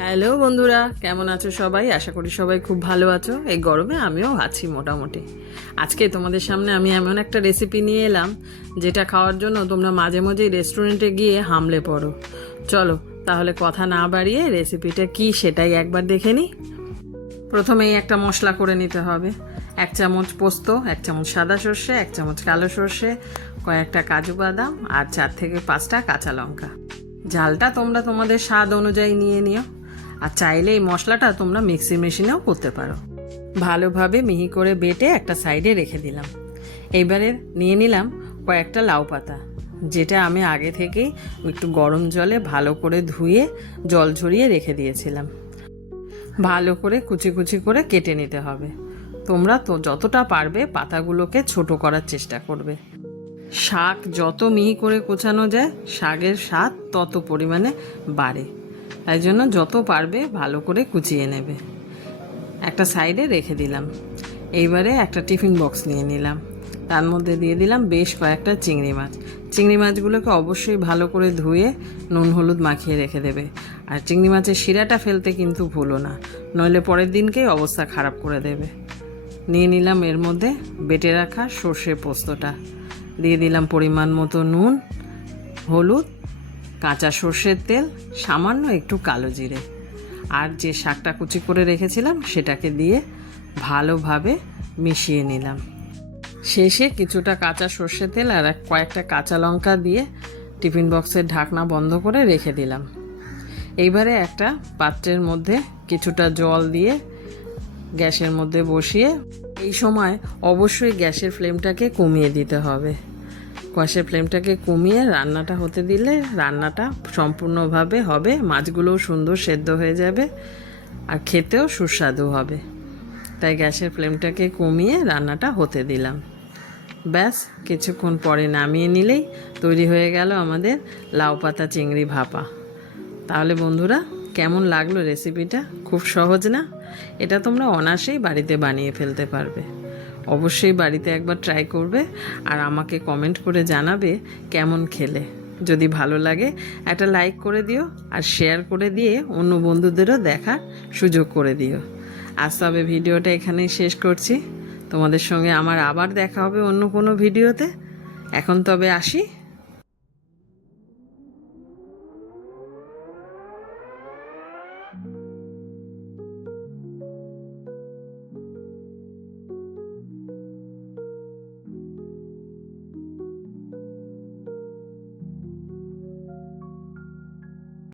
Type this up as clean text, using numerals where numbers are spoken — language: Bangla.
হ্যালো বন্ধুরা, কেমন আছো সবাই? আশা করি সবাই খুব ভালো আছো। এই গরমে আমিও আছি মোটামুটি। আজকে তোমাদের সামনে আমি এমন একটা রেসিপি নিয়ে এলাম যেটা খাওয়ার জন্য তোমরা মাঝে মাঝেই রেস্টুরেন্টে গিয়ে হামলে পড়ো। চলো তাহলে কথা না বাড়িয়ে রেসিপিটা কি সেটাই একবার দেখে নিই। প্রথমেই একটা মশলা করে নিতে হবে। 1 চামচ পোস্ত, 1 চামচ সাদা সর্ষে, 1 চামচ কালো সর্ষে, কয়েকটা কাজু বাদাম আর 4 থেকে 5টা কাঁচা লঙ্কা। ঝালটা তোমরা তোমাদের স্বাদ অনুযায়ী নিয়ে নিও। আর চাইলে এই মশলাটা তোমরা মিক্সি মেশিনেও করতে পারো। ভালোভাবে মিহি করে বেটে একটা সাইডে রেখে দিলাম। এইবারে নিয়ে নিলাম কয়েকটা লাউ পাতা, যেটা আমি আগে থেকেই একটু গরম জলে ভালো করে ধুয়ে জল ঝরিয়ে রেখে দিয়েছিলাম। ভালো করে কুচি কুচি করে কেটে নিতে হবে। তোমরা তো যতটা পারবে পাতাগুলোকে ছোট করার চেষ্টা করবে। শাক যত মিহি করে কোচানো যায় শাকের স্বাদ তত পরিমাণে বাড়ে, তাই জন্য যত পারবে ভালো করে কুচিয়ে নেবে। একটা সাইডে রেখে দিলাম। এইবারে একটা টিফিন বক্স নিয়ে নিলাম, তার মধ্যে দিয়ে দিলাম বেশ কয়েকটা চিংড়ি মাছ। চিংড়ি মাছগুলোকে অবশ্যই ভালো করে ধুয়ে নুন হলুদ মাখিয়ে রেখে দেবে। আর চিংড়ি মাছের শিরাটা ফেলতে কিন্তু ভুলো না, নইলে পরের দিনকেই অবস্থা খারাপ করে দেবে। নিয়ে নিলাম এর মধ্যে বেটে রাখা সর্ষে পোস্তটা, দিয়ে দিলাম পরিমাণ মতো নুন, হলুদ, কাঁচা সর্ষের তেল, সামান্য একটু কালো জিরে, আর যে শাকটা কুচি করে রেখেছিলাম সেটাকে দিয়ে ভালোভাবে মিশিয়ে নিলাম। শেষে কিছুটা কাঁচা সর্ষের তেল আর কয়েকটা কাঁচা লঙ্কা দিয়ে টিফিন বক্সের ঢাকনা বন্ধ করে রেখে দিলাম। এইবারে একটা পাত্রের মধ্যে কিছুটা জল দিয়ে গ্যাসের মধ্যে বসিয়ে, এই সময় অবশ্যই গ্যাসের ফ্লেমটাকে কমিয়ে দিতে হবে। গ্যাসের ফ্লেমটাকে কমিয়ে রান্নাটা হতে দিলে রান্নাটা সম্পূর্ণভাবে হবে, মাছগুলোও সুন্দর সেদ্ধ হয়ে যাবে আর খেতেও সুস্বাদু হবে। তাই গ্যাসের ফ্লেমটাকে কমিয়ে রান্নাটা হতে দিলাম। ব্যাস কিছুক্ষণ পরে নামিয়ে নিলেই তৈরি হয়ে গেল আমাদের লাউ পাতা চিংড়ি ভাপা। তাহলে বন্ধুরা, কেমন লাগলো রেসিপিটা? খুব সহজ না? এটা তোমরা অনায়াসেই বাড়িতে বানিয়ে ফেলতে পারবে। অবশ্যই বাড়িতে একবার ট্রাই করবে আর আমাকে কমেন্ট করে জানাবে কেমন খেলে। যদি ভালো লাগে একটা লাইক করে দিও আর শেয়ার করে দিয়ে অন্য বন্ধুদেরও দেখার সুযোগ করে দিও। আজ তবে ভিডিওটা এখানেই শেষ করছি। তোমাদের সঙ্গে আমার আবার দেখা হবে অন্য কোনো ভিডিওতে। এখন তবে আসি।